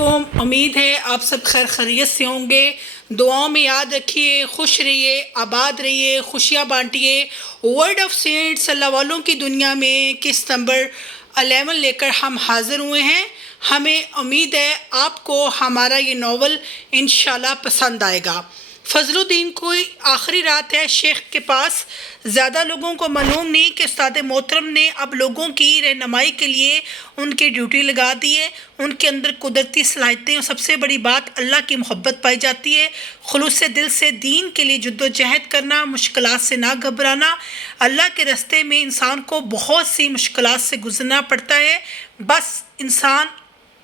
वालेकुम। उम्मीद है आप सब खैर खैरियत से होंगे। दुआओं में याद रखिए, खुश रहिए, आबाद रहिए, खुशियाँ बांटिए। वर्ड ऑफ सेंट्स अल्लाह वालों की दुनिया में किस्त नंबर 11 लेकर हम हाज़िर हुए हैं। हमें उम्मीद है आपको हमारा ये नावल इंशाल्लाह पसंद आएगा। फजलुद्दीन कोई आखिरी रात है शेख के पास। ज़्यादा लोगों को मालूम नहीं कि उस्ताद मोहतरम ने अब लोगों की रहनुमाई के लिए उनकी ड्यूटी लगा दी है। उनके अंदर कुदरती सलाहियतें और सबसे बड़ी बात अल्लाह की मोहब्बत पाई जाती है। खुलूस दिल से दीन के लिए जद्दोजहद करना, मुश्किलात से ना घबराना। अल्लाह के रास्ते में इंसान को बहुत सी मुश्किलात से गुजरना पड़ता है। बस इंसान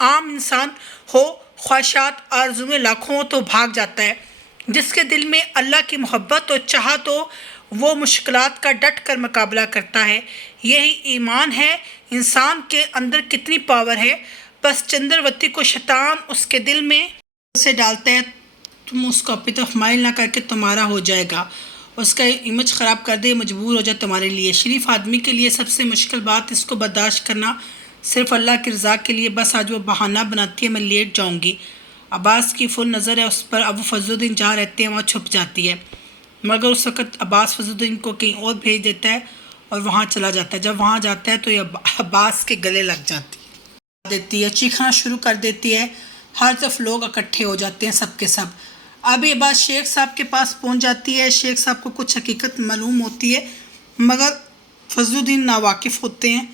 आम इंसान हो, ख्वाहिशात आरज़ुएं लाखों तो भाग जाता है। जिसके दिल में अल्लाह की मोहब्बत और चाह तो वो मुश्किलात का डट कर मुकाबला करता है। यही ईमान है। इंसान के अंदर कितनी पावर है। बस चंद्रवती को शैतान उसके दिल में से डालता है, तुम उसको अपनी तरफ माइल ना करके तुम्हारा हो जाएगा, उसका इमेज ख़राब कर दे, मजबूर हो जाए तुम्हारे लिए। शरीफ आदमी के लिए सबसे मुश्किल बात इसको बर्दाश्त करना सिर्फ अल्लाह की रज़ा के लिए। बस आज वो बहाना बनाती है, मैं लेट जाऊँगी। अब्बास की फुल नज़र है उस पर। अब वो फजलुद्दीन जहाँ रहते हैं वहाँ छुप जाती है, मगर उस वक़्त अब्बास फजलुद्दीन को कहीं और भेज देता है और वहाँ चला जाता है। जब वहाँ जाता है तो ये अब्बास के गले लग देती है, चीखना शुरू कर देती है। हर तरफ लोग इकट्ठे हो जाते हैं, सब के सब। अब ये बात शेख साहब के पास पहुँच जाती है। शेख साहब को कुछ हकीकत मालूम होती है, मगर फजलुद्दीन नावाकिफ़ होते हैं।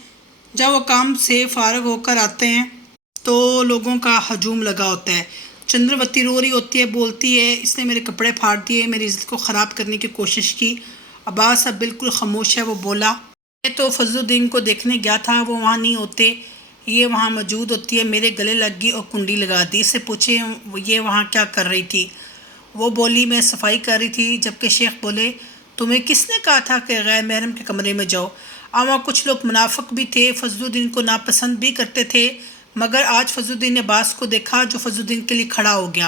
जब वो काम से फ़ारग होकर आते हैं तो लोगों का हजूम लगा होता है। चंद्रवती रो रही होती है, बोलती है इसने मेरे कपड़े फाड़ दिए, मेरी इज़्ज़त को ख़राब करने की कोशिश की। अब्बास अब बिल्कुल खामोश है। वो बोला, मैं तो फजलुद्दीन को देखने गया था, वो वहाँ नहीं होते, ये वहाँ मौजूद होती है, मेरे गले लग गई और कुंडी लगा दी। इससे पूछे ये वहाँ क्या कर रही थी। वो बोली, मैं सफाई कर रही थी। जबकि शेख बोले, तुम्हें किसने कहा था कि गैर महरम के कमरे में जाओ। और वहाँ कुछ लोग मुनाफिक भी थे, फजलुद्दीन को नापसंद भी करते थे। मगर आज फजलुद्दीन ने अब्बास को देखा जो फजलुद्दीन के लिए खड़ा हो गया।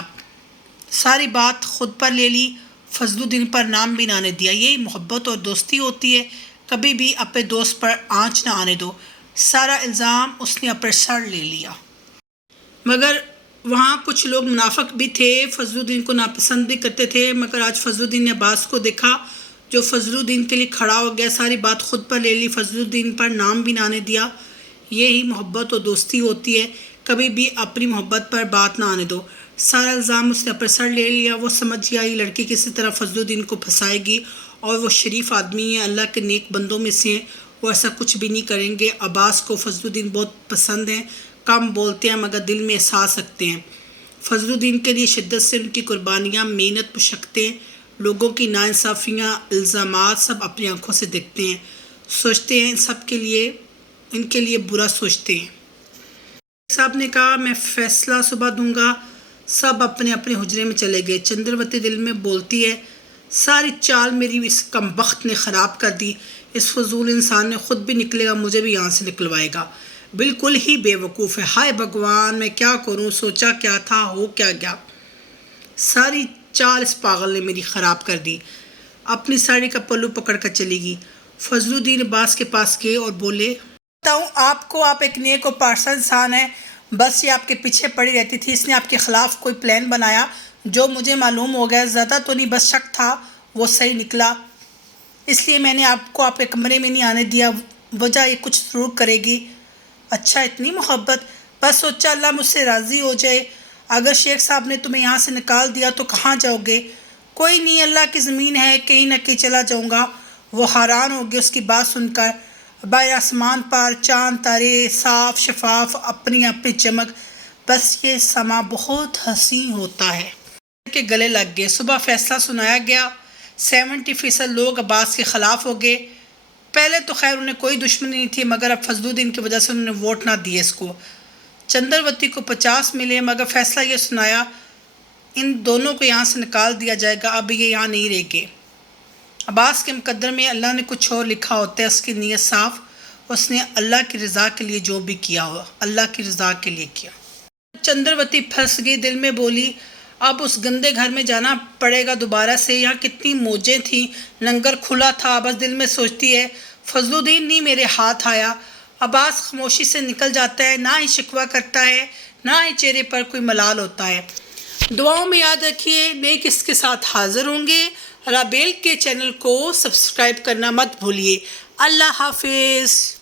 सारी बात ख़ुद पर ले ली, फजलुद्दीन पर नाम भी ना आने दिया। यही मोहब्बत और दोस्ती होती है। कभी भी अपने दोस्त पर आँच ना आने दो। सारा इल्ज़ाम उसने अपने सर ले लिया। मगर वहाँ कुछ लोग मुनाफिक भी थे, फजलुद्दीन को नापसंद भी करते थे। मगर आज फजलुद्दीन ने अब्बास को देखा जो फजलुद्दीन के लिए खड़ा हो गया। सारी बात ख़ुद पर ले ली, फजलुद्दीन पर नाम भी ना आने दिया। यही मोहब्बत और दोस्ती होती है। कभी भी अपनी मोहब्बत पर बात ना आने दो। सारा इल्ज़ाम उसने अपने सर ले लिया। वो समझ गया ये लड़की किसी तरह फजलुद्दीन को फंसाएगी, और वो शरीफ आदमी है, अल्लाह के नेक बंदों में से हैं, वो ऐसा कुछ भी नहीं करेंगे। अब्बास को फजलुद्दीन बहुत पसंद है, कम बोलते हैं मगर दिल में एहसास रखते हैं। फजलुद्दीन के लिए शिद्दत से उनकी कुर्बानियाँ, मेहनत, मशक्क़तें, लोगों की नाइंसाफ़ियाँ, इल्ज़ामात सब अपनी आँखों से देखते हैं, सोचते हैं सब के लिए, इनके लिए बुरा सोचते हैं। साहब ने कहा, मैं फ़ैसला सुबह दूंगा। सब अपने अपने हुजरे में चले गए। चंद्रवती दिल में बोलती है, सारी चाल मेरी इस कमबख्त ने ख़राब कर दी। इस फजूल इंसान ने ख़ुद भी निकलेगा, मुझे भी यहाँ से निकलवाएगा। बिल्कुल ही बेवकूफ़ है। हाय भगवान, मैं क्या करूँ, सोचा क्या था, हो क्या गया। सारी चाल इस पागल ने मेरी ख़राब कर दी। अपनी साड़ी का पल्लू पकड़ कर चली गई। फजलुद्दीन अब्बास के पास गए और बोले, बताऊँ आपको, आप एक नेक और पारसा इंसान हैं। बस ये आपके पीछे पड़ी रहती थी। इसने आपके ख़िलाफ़ कोई प्लान बनाया जो मुझे मालूम हो गया। ज़्यादा तो नहीं, बस शक था, वो सही निकला। इसलिए मैंने आपको आपके कमरे में नहीं आने दिया। वजह ये कुछ ज़रूर करेगी। अच्छा, इतनी मोहब्बत। बस सोचा अल्लाह मुझसे राज़ी हो जाए। अगर शेख साहब ने तुम्हें यहाँ से निकाल दिया तो कहाँ जाओगे। कोई नहीं, अल्लाह की ज़मीन है, कहीं ना कहीं चला जाऊँगा। वो हैरान हो गए उसकी बात सुनकर। बाहर आसमान पर चाँद तारे साफ शफाफ, अपनी अपनी चमक। बस ये समा बहुत हसीन होता है के गले लग गए। सुबह फ़ैसला सुनाया गया। 70% लोग अब्बास के ख़िलाफ़ हो गए। पहले तो खैर उन्हें कोई दुश्मनी नहीं थी, मगर अब फजलुद्दीन की वजह से उन्होंने वोट ना दिए इसको। चंद्रवती को 50 मिले, मगर फ़ैसला ये सुनाया, इन दोनों को यहाँ से निकाल दिया जाएगा। अब ये यहाँ नहीं रहेंगे। अब्बास के मुकद्दर में अल्लाह ने कुछ और लिखा होता है। उसकी नीयत साफ़, उसने अल्लाह की रज़ा के लिए जो भी किया हो, अल्लाह की रज़ा के लिए किया। चंद्रवती फंस गई, दिल में बोली, अब उस गंदे घर में जाना पड़ेगा दोबारा से। यहाँ कितनी मौजें थी, लंगर खुला था। बस दिल में सोचती है, फजलुद्दीन नहीं मेरे हाथ आया। अब्बास खामोशी से निकल जाता है, ना ही शिकवा करता है, نہ ہی چہرے پر کوئی ملال ہوتا ہے۔ دعاؤں میں یاد رکھیے، نیک اس کے ساتھ حاضر ہوں گے۔ رابیل کے چینل کو سبسکرائب کرنا مت بھولیے۔ اللہ حافظ۔